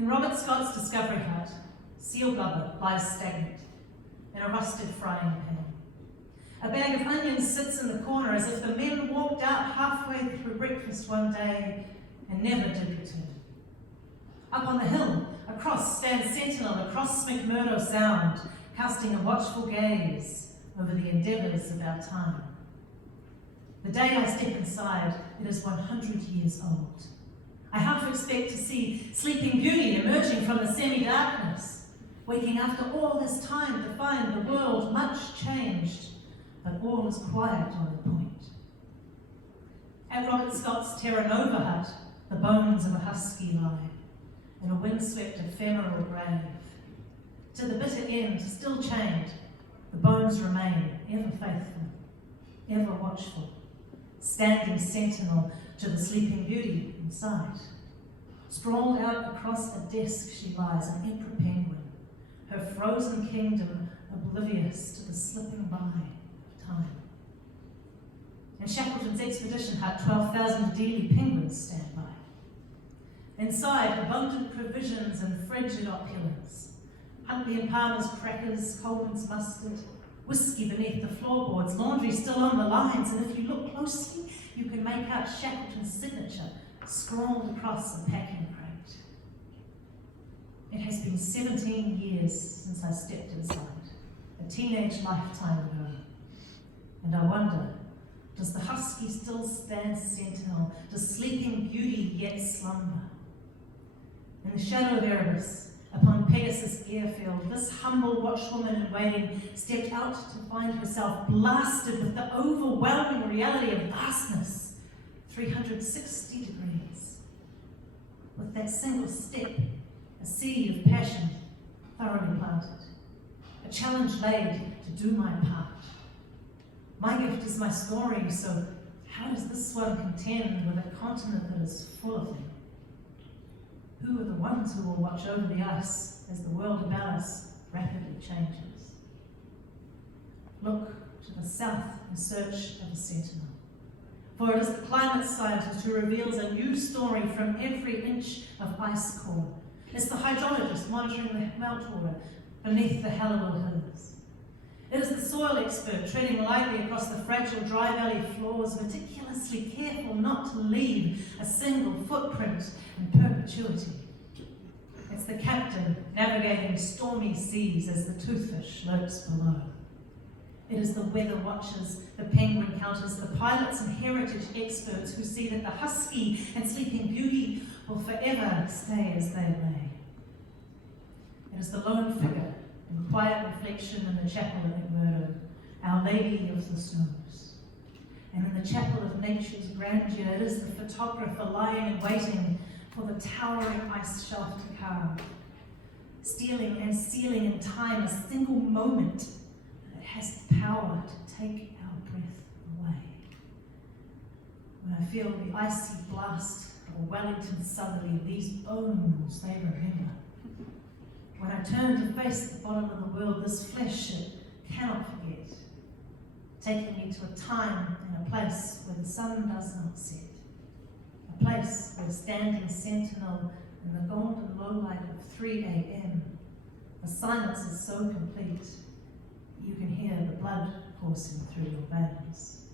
In Robert Scott's Discovery Hut, seal blubber lies stagnant in a rusted frying pan. A bag of onions sits in the corner as if the men walked out halfway through breakfast one day and never did return. Up on the hill, across stands Sentinel across McMurdo Sound, casting a watchful gaze over the endeavours of our time. The day I step inside, it is 100 years old. I half expect to see Sleeping Beauty emerging from the semi-darkness, waking after all this time to find the world much changed, but all is quiet on the point. At Robert Scott's Terra Nova Hut, the bones of a husky lie in a windswept ephemeral grave. To the bitter end, still chained, the bones remain ever faithful, ever watchful, standing sentinel to the Sleeping Beauty in sight. Sprawled out across a desk she lies, an emperor penguin, her frozen kingdom oblivious to the slipping by of time. In Shackleton's expedition hut, 12,000 Adelie penguins stand by. Inside, abundant provisions and frigid opulence. Huntley and Palmer's crackers, Coleman's mustard, whiskey beneath the floorboards, laundry still on the lines, and if you look closely, you can make out Shackleton's signature scrawled across a packing crate. It has been 17 years since I stepped inside, a teenage lifetime ago. And I wonder, does the husky still stand sentinel? Does Sleeping Beauty yet slumber? In the shadow of Erebus, upon Pegasus airfield, this humble watchwoman in waiting stepped out to find herself blasted with the overwhelming reality of vastness, 360 degrees. With that single step, a seed of passion thoroughly planted, a challenge laid to do my part. My gift is my story, so how does this one contend with a continent that is full of them? Who are the ones who will watch over the ice as the world about us rapidly changes? Look to the south in search of a sentinel. For it is the climate scientist who reveals a new story from every inch of ice core. It's the hydrologist monitoring the meltwater beneath the Halliwell Hills. It is the soil expert treading lightly across the fragile dry valley floors, meticulously careful not to leave a single footprint in perpetuity. It's the captain navigating stormy seas as the toothfish lurks below. It is the weather watchers, the penguin counters, the pilots and heritage experts who see that the husky and Sleeping Beauty will forever stay as they lay. It is the lone figure in quiet reflection in the chapel at McMurdo, Our Lady of the Snows. And in the chapel of nature's grandeur, it is the photographer lying and waiting for the towering ice shelf to carve, stealing and sealing in time a single moment that has the power to take our breath away. When I feel the icy blast of Wellington Southerly, these bones, they remember. When I turn to face the bottom of the world, this flesh, it cannot forget, taking me to a time and a place where the sun does not set, a place where standing sentinel in the golden low light of 3 a.m., the silence is so complete you can hear the blood coursing through your veins.